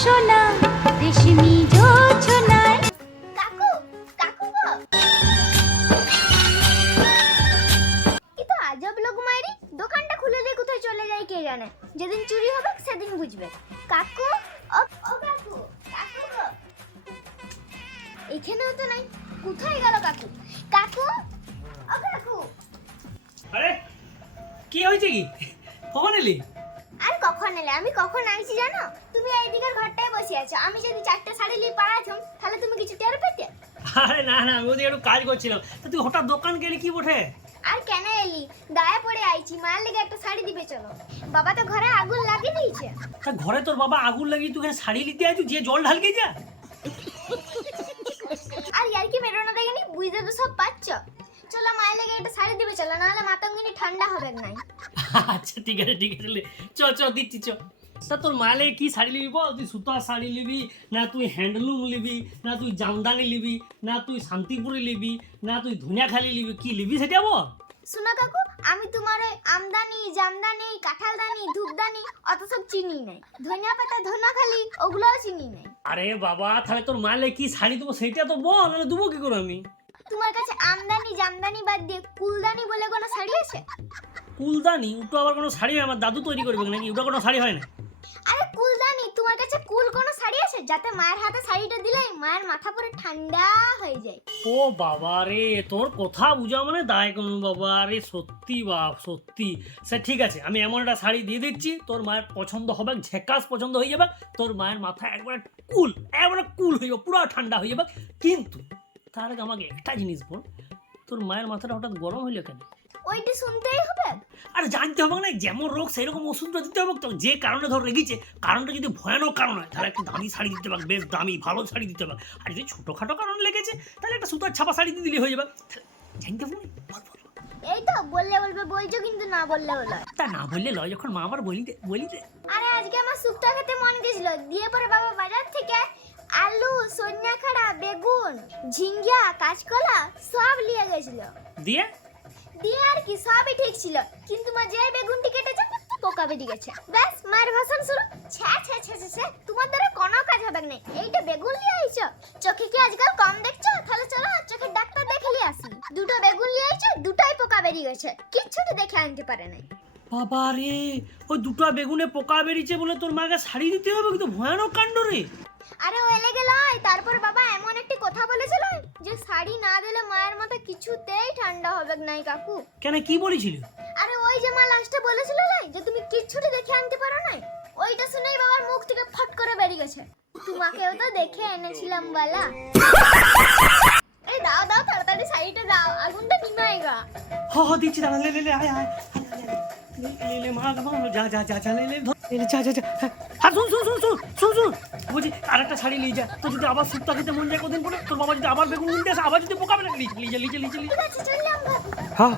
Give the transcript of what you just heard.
সোনা রেশমি জোছনায় কাকু কাকু গো। এ তো আজব লোক মাইরি দোকানটা খুলে দিয়ে কোথায় চলে যায় কে জানে। যেদিন চুরি হবে সেদিন বুঝবে। কাকু ও ও কাকু কাকু গো। এখানেও তো নাই কোথায় গেল কাকু? কাকু ও কাকু। আরে কি হয়েছে কি? কখন এলি কখন এলে? আমি কখন আইছি জানো? তুমি এইদিকের ঘরটায় বসে আছো। আমি যদি চারটে শাড়ি নিয়ে পাড়াতাম তাহলে তুমি কিছু টের পেতে? আরে না না আমি ওদিকে একটু কাজ করছিলাম। তা তুই হঠাৎ দোকান গেলি কি বটে? আর কেন এলি? দায়ে পড়ে আইছি মায়ের লেগে একটা শাড়ি দিবে চলো। বাবা তো ঘরে আগুন লাগিয়ে দিয়েছে। তা ঘরে তোর বাবা আগুন লাগিয়ে তুই এখানে শাড়ি নিতে তুই যে জল ঢালকে যা। আর ইয়ার কি মেরোনা দেখেনি? বুঝতে তো সব পাচ্ছ চলো মায়ের লেগে একটা শাড়ি দিবে চলো নাহলে মাতঙ্গিনী ঠান্ডা হবে নাই। আচ্ছা ঠিক আছে ঠিক আছে চ চ দিচ্ছি চ। তা তোর মালে কি শাড়ি নিবি বল? তুই সুতার শাড়ি নিবি না তুই হ্যান্ডলুম নিবি না তুই জামদানি নিবি না তুই শান্তিপুরি নিবি না তুই ধুনিয়াখালি নিবি কি নিবি সেটা বল? শোনো কাকু আমি তোমার ওই আমদানি জামদানি কাঁঠালদানি ধূপদানি অত সব চিনি নাই। ধনিয়া পাতা ধনাখালি ওগুলোও চিনি নাই। আরে বাবা তাহলে তোর মালে কি শাড়ি দেবো সেটা তো বল নাহলে দেবো কি করে আমি? তোমার কাছে আমদানি জামদানি বাদ দিয়ে কুলদানি বলে কোনো শাড়ি আছে? কুলদানি ওটা আবার কোনো শাড়ি হয়? আমার দাদু তৈরি করবে নাকি? ওটা কোনো শাড়ি হয় না? আরে কুলদানি তোমার কাছে কুল কোনো শাড়ি আছে? যাতে মায়ের হাতে শাড়িটা দিলেই মায়ের মাথা পুরো ঠান্ডা হয়ে যায়। ও বাবা রে তোর কথা বুঝা মানে দায় কোনো বাবা রে সত্যি বাপ সত্যি। সে ঠিক আছে আমি এমন একটা শাড়ি দিয়ে দিচ্ছি তোর মায়ের পছন্দ হবে ঝেকাস পছন্দ হয়ে যাবে তোর মায়ের মাথা একবারে কুল একবারে কুল হয়ে যাবে পুরো ঠান্ডা হয়ে যাবে। কিন্তু তার আগে আমাকে একটা জিনিস বল তোর মায়ের মাথাটা হঠাৎ গরম হইল কেন? ওইটা শুনতেই হবে। আর জানতে হবে না যেমন রোগ সেরকম ওষুধটা দিতে হবে। তো যে কারণে ধর রেগেছে কারণটা যদি ভয়ানক কারণ হয় তাহলে একটা দামি শাড়ি দিতে পারবে বেশ দামি ভালো শাড়ি দিতে পারবে। আর যদি ছোটোখাটো কারণ লেগেছে তাহলে একটা সুতার ছাপা শাড়ি দিয়ে দিলে হয়ে যাবে। জানতে হবে বল, বল, বল। এই তো বললে বলবে বলছো কিন্তু না বললে হলো। তা না বললে লয় যখন মা আবার বলি দে বলি দে। আরে আজকে আমার শুক্তা খেতে মন গেছিল। দিয়ে পরে বাবা বাজার থেকে আলু সন্যা খাড়া বেগুন ঝিঙ্গা কাঁচকলা সব নিয়ে গেছিল। দিয়ে? দিয়ে আর কি সবই ঠিক ছিল। কিন্তু মা যে বেগুনটি কেটেছে পোকা বেরিয়ে গেছে। ব্যাস মায়ের ভাষণ শুরু ছ্যা ছ্যা ছ্যা ছ্যা, তোমার দ্বারা কোনো কাজ হবে না। এইটা বেগুন নিয়ে আইছো? চোখে কি আজকাল কম দেখছ? তাহলে চলো চোখের ডাক্তার দেখে নিয়ে আসি। দুটো বেগুন নিয়ে আইছো দুটাই পোকা বেরিয়ে গেছে। কিচ্ছুটি দেখে আনতে পারে নাই। বাবা রে ওই দুটো বেগুনে পোকা বেরিয়েছে বলে তোর মাকে শাড়ি দিতে হবে? কিন্তু ভয়ানক কাণ্ড রে। আরে ও এলে গেল তারপর বাবা এমন একটি কথা বলেছিল যে শাড়ি না দিলে কিছুতেই ঠান্ডা হবে নাই কাকু। কেন কি বলেছিল? আরে ওই যে মা লাস্টে বলেছিল লাই যে তুমি কিচ্ছুটি দেখে আনতে পারো না ওইটা শুনেই বাবার মুখ থেকে ফট করে বেরিয়ে গেছে। তোমাকেও তো দেখে এনেছিলাম বালা। এই দাও দাও তাড়াতাড়ি শাড়িটা দাও আগুনটা নিমাই গা। হ হ দিচ্ছি দাঁড়া লে লে লে আয় আয় লে, লে, মা মা, যা যা যা লে, লে, যা যা যা। হ্যাঁ, আর শুন শুন শুন শুন শুন শুন। বলছি আরেকটা শাড়ি নিয়ে যা। তো যদি আবার সুপ্তা খেতে মন যায় কদিন পরে তোর বাবা যদি আবার বেগুন নিতে আসে আবার যদি পোকা বেড়ে নিয়ে যা নিয়ে যা নিয়ে যা হ্যাঁ।